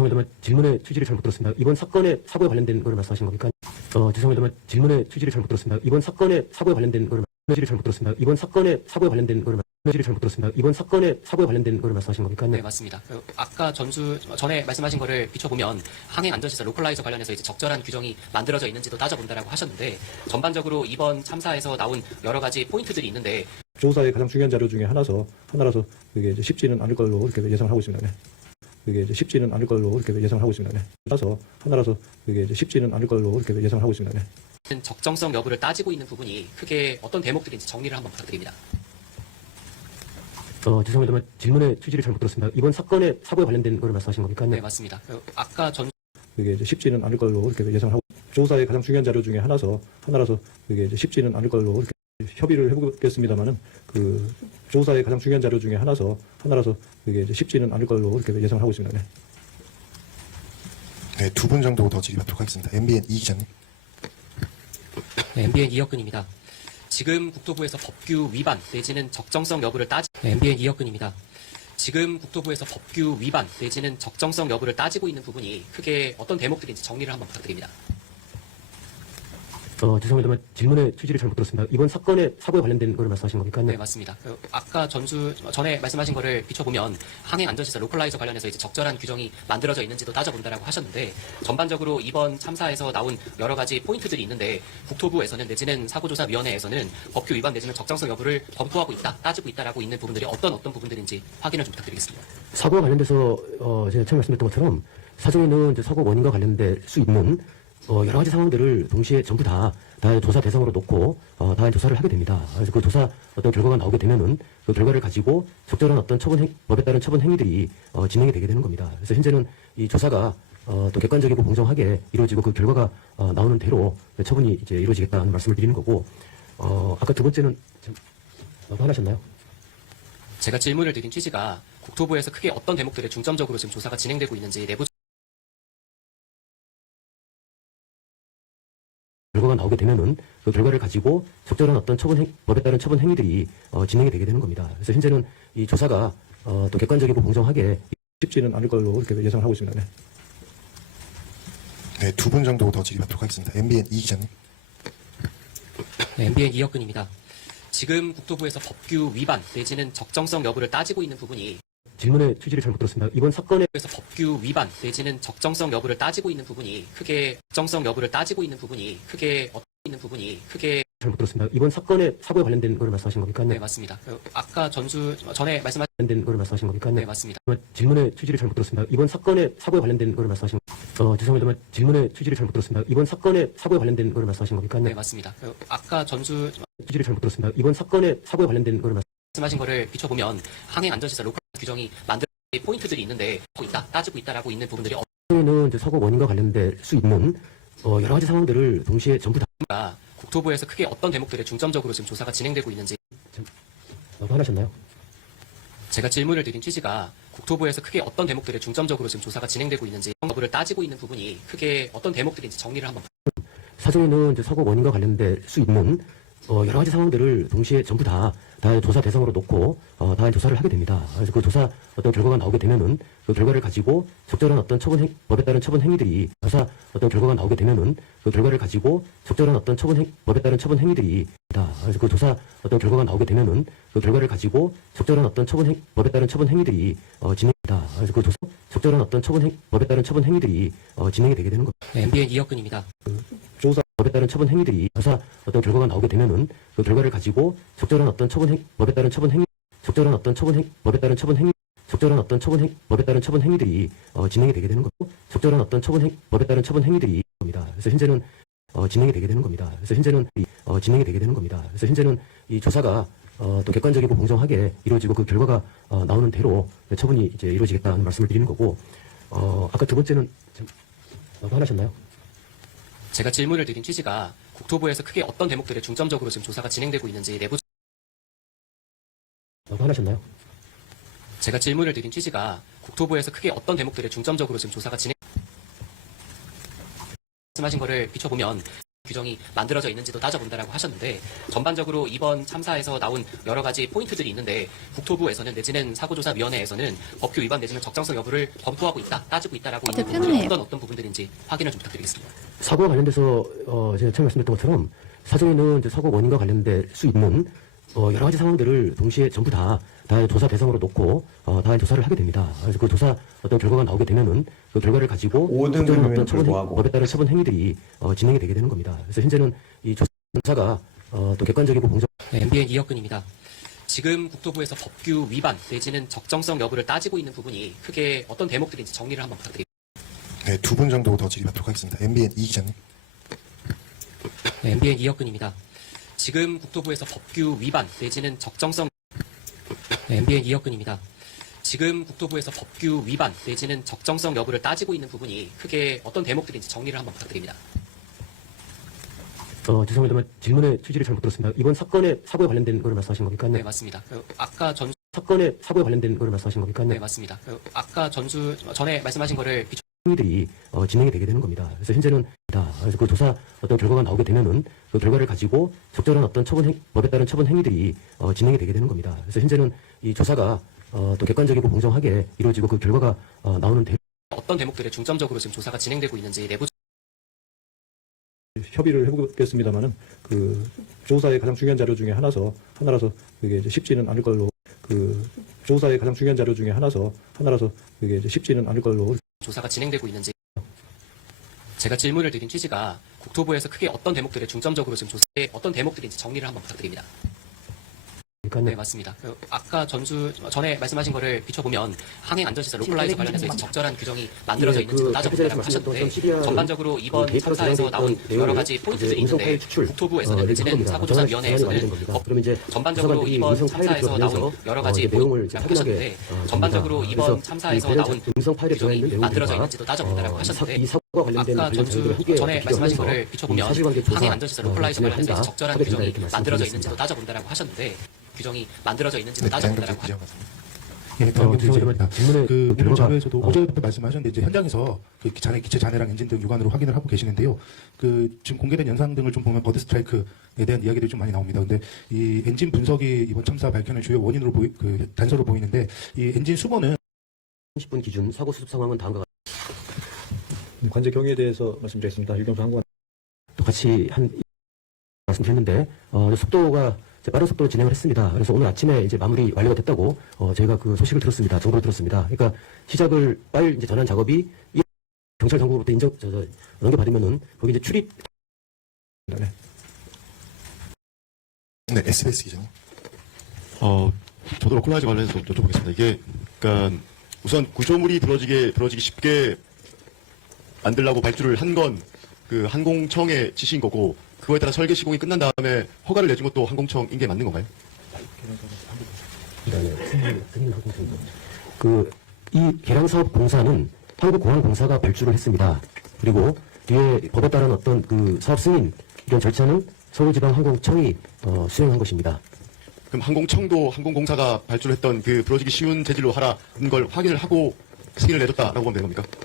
죄송합니다만 질문의 취지를 잘못 들었습니다. 이번 사건의 사고에 관련된 거를 말씀하신 겁니까? 죄송합니다만 질문의 취지를 잘못 들었습니다. 이번 사건의 사고에 관련된 거를 취지를 잘못 들었습니다. 이번 사건의 사고에 관련된 거를 취지를 잘못 들었습니다. 이번 사건의 사고에 관련된 거를 말씀하신 겁니까? 네, 맞습니다. 아까 전에 말씀하신 거를 비춰보면 항행 안전시설 로컬라이저 관련해서 이제 적절한 규정이 만들어져 있는지도 따져본다라고 하셨는데 전반적으로 이번 참사에서 나온 여러 가지 포인트들이 있는데 조사의 가장 중요한 자료 중에 하나라서 그게 이제 쉽지는 않을 걸로 이렇게 예상을 하고 있습니다. 네. 그게 이제 쉽지는 않을 걸로 이렇게 예상을 하고 있습니다. 네. 하나라서 그게 이제 쉽지는 않을 걸로 이렇게 예상을 하고 있습니다. 네. 적정성 여부를 따지고 있는 부분이 크게 어떤 대목들인지 정리를 한번 부탁드립니다. 죄송합니다만 질문의 취지를 잘못 들었습니다. 이번 사건의 사고에 관련된 거를 말씀하신 겁니까? 네, 맞습니다. 아까 그게 이제 쉽지는 않을 걸로 이렇게 예상을 하고 조사의 가장 중요한 자료 중에 하나라서 그게 이제 쉽지는 않을 걸로 이렇게 협의를 해보겠습니다만은 그 조사의 가장 중요한 자료 중에 하나라서 그게 이제 쉽지는 않을 걸로 이렇게 예상을 하고 있습니다. 네. 네, 2분 정도 더 질의하도록 하겠습니다. MBN 이 기자님. 네, MBN 이혁근입니다. 지금 국토부에서 법규 위반 내지는 적정성 여부를 MBN 이혁근입니다. 지금 국토부에서 법규 위반 내지는 적정성 여부를 따지고 있는 부분이 크게 어떤 대목들인지 정리를 한번 부탁드립니다. 죄송합니다만 질문의 취지를 잘못 들었습니다. 이번 사건의 사고에 관련된 거를 말씀하신 겁니까? 네, 맞습니다. 아까 전에 말씀하신 거를 비춰보면 항행 안전시설 로컬라이저 관련해서 이제 적절한 규정이 만들어져 있는지도 따져본다라고 하셨는데 전반적으로 이번 참사에서 나온 여러 가지 포인트들이 있는데 국토부에서는 내지는 사고조사위원회에서는 법규 위반 내지는 적정성 여부를 검토하고 있다, 따지고 있다라고 있는 부분들이 어떤 부분들인지 확인을 좀 부탁드리겠습니다. 사고와 관련돼서 제가 처음 말씀드렸던 것처럼 사정에는 이제 사고 원인과 관련될 수 있는 여러 가지 상황들을 동시에 전부 다 조사 대상으로 놓고 다 조사를 하게 됩니다. 그래서 그 조사 어떤 결과가 나오게 되면은 그 결과를 가지고 적절한 어떤 법에 따른 처분 행위들이 진행이 되게 되는 겁니다. 그래서 현재는 이 조사가 또 객관적이고 공정하게 이루어지고 그 결과가 나오는 대로 처분이 이제 이루어지겠다는 말씀을 드리는 거고 아까 두 번째는 뭐 하셨나요? 제가 질문을 드린 취지가 국토부에서 크게 어떤 대목들에 중점적으로 지금 조사가 진행되고 있는지 내부 결과가 나오게 되면은 그 결과를 가지고 적절한 어떤 법에 따른 처분 행위들이 진행이 되게 되는 겁니다. 그래서 현재는 이 조사가 또 객관적이고 공정하게 쉽지는 않을 걸로 이렇게 예상을 하고 있습니다. 네. 네, 2분 정도 더 질의하도록 하겠습니다. MBN 이 기자님. 네, MBN 이혁근입니다. 지금 국토부에서 법규 위반 내지는 적정성 여부를 따지고 있는 부분이 질문의 취지를 잘못 들었습니다. 이번 사건의 법규 위반 내지는 적정성 여부를 따지고 있는 부분이 크게 잘못 들었습니다. 이번 사건의 사고에 관련된 거를 말씀하신 겁니까? 네, 맞습니다. 아까 전에 말씀하신 관련된 거를 말씀하신 겁니까? 네, 맞습니다. 질문의 취지를 잘못 들었습니다. 이번 사건의 사고에 관련된 거를 말씀하신 죄송합니다만 질문의 취지를 잘못 들었습니다. 이번 사건의 사고에 관련된 거를 말씀하신 겁니까? 네, 맞습니다. 아까 취지를 잘못 들었습니다. 이번 사건의 사고에 관련된 거를 말씀하신 거를 비춰보면 항행 안전시설 로컬 규정이 만든 포인트들이 있는데 따지고 있다라고 있는 부분들이 는 이제 사고 원인과 관련될 수 있는 여러 가지 상황들을 동시에 전부 다 국토부에서 크게 어떤 대목들에 중점적으로 지금 조사가 진행되고 있는지 하셨나요? 제가 질문을 드린 취지가 국토부에서 크게 어떤 대목들에 중점적으로 지금 조사가 진행되고 있는지 여부를 따지고 있는 부분이 크게 어떤 대목들인지 정리를 한번 사정에는 이제 사고 원인과 관련될 수 있는 여러 가지 상황들을 동시에 전부 다 조사 대상으로 놓고 다 조사를 하게 됩니다. 그래서 그 조사 어떤 결과가 나오게 되면은 그 결과를 가지고 적절한 어떤 법에 따른 처분 행위들이 조사 어떤 결과가 나오게 되면은 그 결과를 가지고 적절한 어떤 법에 따른 처분 행위들이 그래서 그 조사 어떤 결과가 나오게 되면은 그 결과를 가지고 적절한 어떤 법에 따른 처분 행위들이 진행됩니다. 그래서 그 조사 적절한 어떤 법에 따른 처분 행위들이 진행이 되게 되는 겁니다. 네, MBN 이혁근입니다. 조사 법에 따른 처분 행위들이 조사 어떤 결과가 나오게 되면은 그 결과를 가지고 적절한 어떤 법에 따른 처분 행위 적절한 어떤 법에 따른 처분 행위 적절한 어떤 법에 따른 처분 행위들이 진행이 되게 되는 거고 적절한 어떤 법에 따른 처분 행위들이 겁니다. 그래서 현재는 진행이 되게 되는 겁니다. 그래서 현재는 진행이 되게 되는 겁니다. 그래서 현재는 이 조사가 또 객관적이고 공정하게 이루어지고 그 결과가 나오는 대로 처분이 이제 이루어지겠다는 말씀을 드리는 거고 아까 두 번째는 하셨나요? 제가 질문을 드린 취지가 국토부에서 크게 어떤 대목들에 중점적으로 지금 조사가 진행되고 있는지 내부 하셨나요? 제가 질문을 드린 취지가 국토부에서 크게 어떤 대목들에 중점적으로 지금 조사가 말씀하신 거를 비춰보면 규정이 만들어져 있는지도 따져본다라고 하셨는데 전반적으로 이번 참사에서 나온 여러 가지 포인트들이 있는데 국토부에서는 내지는 사고조사위원회에서는 법규 위반 내지는 적정성 여부를 검토하고 있다, 따지고 있다라고 있는 부분이 어떤 부분들인지 확인을 좀 부탁드리겠습니다. 사고와 관련돼서 제가 처음 말씀드렸던 것처럼 사전에는 이제 사고 원인과 관련될 수 있는 여러 가지 상황들을 동시에 전부 다 조사 대상으로 놓고 다 조사를 하게 됩니다. 그래서 그 조사 어떤 결과가 나오게 되면은 그 결과를 가지고 모든 적절한 어떤 불구하고. 법에 따른 처분 행위들이 진행이 되게 되는 겁니다. 그래서 현재는 이 조사가 또 객관적이고 공정. 네, MBN 이혁근입니다. 지금 국토부에서 법규 위반 내지는 적정성 여부를 따지고 있는 부분이 크게 어떤 대목들인지 정리를 한번 부탁드립니다. 네, 2분 정도 더 질의받도록 하겠습니다. MBN 이 기자님. 네, MBN 이혁근입니다. 지금 국토부에서 법규 위반 내지는 적정성 네, MBN 이혁근입니다. 지금 국토부에서 법규 위반 내지는 적정성 여부를 따지고 있는 부분이 크게 어떤 대목들인지 정리를 한번 부탁드립니다. 죄송합니다만 질문의 취지를 잘못 들었습니다. 이번 사고에 관련된 걸 말씀하신 겁니까? 네, 맞습니다. 아까 사고에 관련된 걸 말씀하신 겁니까? 네, 맞습니다. 아까 전에 말씀하신 거를 행위들이 진행이 되게 되는 겁니다. 그래서 현재는 그래서 그 조사 어떤 결과가 나오게 되면은 그 결과를 가지고 적절한 어떤 법에 따른 처분 행위들이 진행이 되게 되는 겁니다. 그래서 현재는 이 조사가 또 객관적이고 공정하게 이루어지고 그 결과가 나오는 어떤 대목들에 중점적으로 지금 조사가 진행되고 있는지 내부 협의를 해보겠습니다만은 그 조사의 가장 중요한 자료 중에 하나라서 그게 이제 쉽지는 않을 걸로 그 조사의 가장 중요한 자료 중에 하나라서 그게 이제 쉽지는 않을 걸로. 조사가 진행되고 있는지 제가 질문을 드린 취지가 국토부에서 크게 어떤 대목들에 중점적으로 지금 조사에 어떤 대목들인지 정리를 한번 부탁드립니다. 네, 맞습니다. 아까 전에 말씀하신 거를 비춰보면 항행 안전시설 로컬라이저 관련해서 이제 적절한 규정이 만들어져 있는지도 따져본다라고 하셨는데 전반적으로 이번 참사에서 나온 여러 가지 포인트들이 있는데 국토부에서는 내지는 사고조사위원회에서는 전반적으로 이번 참사에서 나온 여러 가지 포인트를 하셨는데 전반적으로 이번 참사에서 나온 규정이 만들어져 있는지도 따져본다라고 하셨는데 아까 전에 말씀하신 거를 비춰보면 항행 안전시설 로컬라이저 관련해서 이제 적절한 규정이 만들어져 있는지도 따져본다라고 하셨는데 규정이 만들어져 있는지도 따져본다라고 하셨는데 예, 다음 문제 죄송합니다. 질문의 그 오늘 결과가- 자료에서도 어제부터 말씀하셨는데 이제 현장에서 그 기체 잔해랑 엔진 등 육안으로 확인을 하고 계시는데요. 그 지금 공개된 영상 등을 좀 보면 버드 스트라이크에 대한 이야기들이 좀 많이 나옵니다. 근데 이 엔진 분석이 이번 참사 밝혀낸 주요 원인으로 단서로 보이는데 이 엔진 수번은 30분 기준 사고 수습 상황은 다음과 관제 경위에 대해서 말씀드리겠습니다. 유경수 항공관. 같이 말씀드렸는데 속도가 빠른 속도로 진행을 했습니다. 그래서 오늘 아침에 이제 마무리 완료가 됐다고 저희가 그 소식을 들었습니다. 정보를 들었습니다. 그러니까 시작을 파일 이제 전환 작업이 경찰 정보로부터 넘겨받으면은 거기 이제 출입 네. 네, SBS 기자님. 저도 로컬라이저 관련해서 여쭤보겠습니다. 이게, 그러니까 우선 구조물이 들어지기 쉽게 만들라고 발주를 한 건 그 항공청의 지시인 거고, 그거에 따라 설계 시공이 끝난 다음에 허가를 내준 것도 항공청인 게 맞는 건가요? 이 계량사업 공사는 한국공항공사가 발주를 했습니다. 그리고 뒤에 법에 따른 어떤 그 사업 승인 이런 절차는 서울지방항공청이 수행한 것입니다. 그럼 항공청도 항공공사가 발주를 했던 그 부러지기 쉬운 재질로 하라는 걸 확인을 하고 승인을 내줬다라고 보면 되는 겁니까?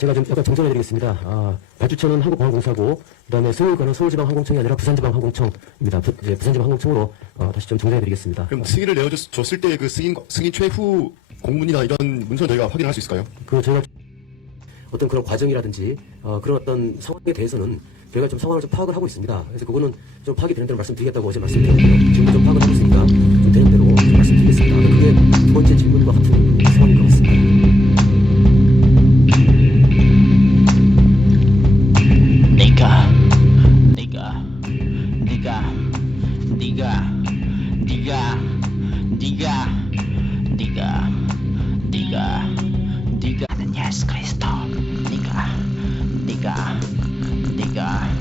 제가 좀 약간 정정해드리겠습니다. 발주처는 한국공항공사고, 그 다음에 승인권은 서울지방항공청이 아니라 부산지방항공청입니다. 부산지방항공청으로 다시 좀 정정해드리겠습니다. 그럼 승인을 내줬을 때 그 승인 최후 공문이나 이런 문서를 저희가 확인을 할 수 있을까요? 저희가 어떤 그런 과정이라든지 그런 어떤 상황에 대해서는 저희가 좀 상황을 좀 파악을 하고 있습니다. 그래서 그거는 좀 파악이 되는 대로 말씀드리겠다고 어제 말씀드렸고요. 지금 좀 파악을 하고 있으니까 좀 되는 대로 좀 말씀드리겠습니다. 그게 두 번째 질문과 같은 상황인 것 같습니다. 나는 예수 그리스도 네가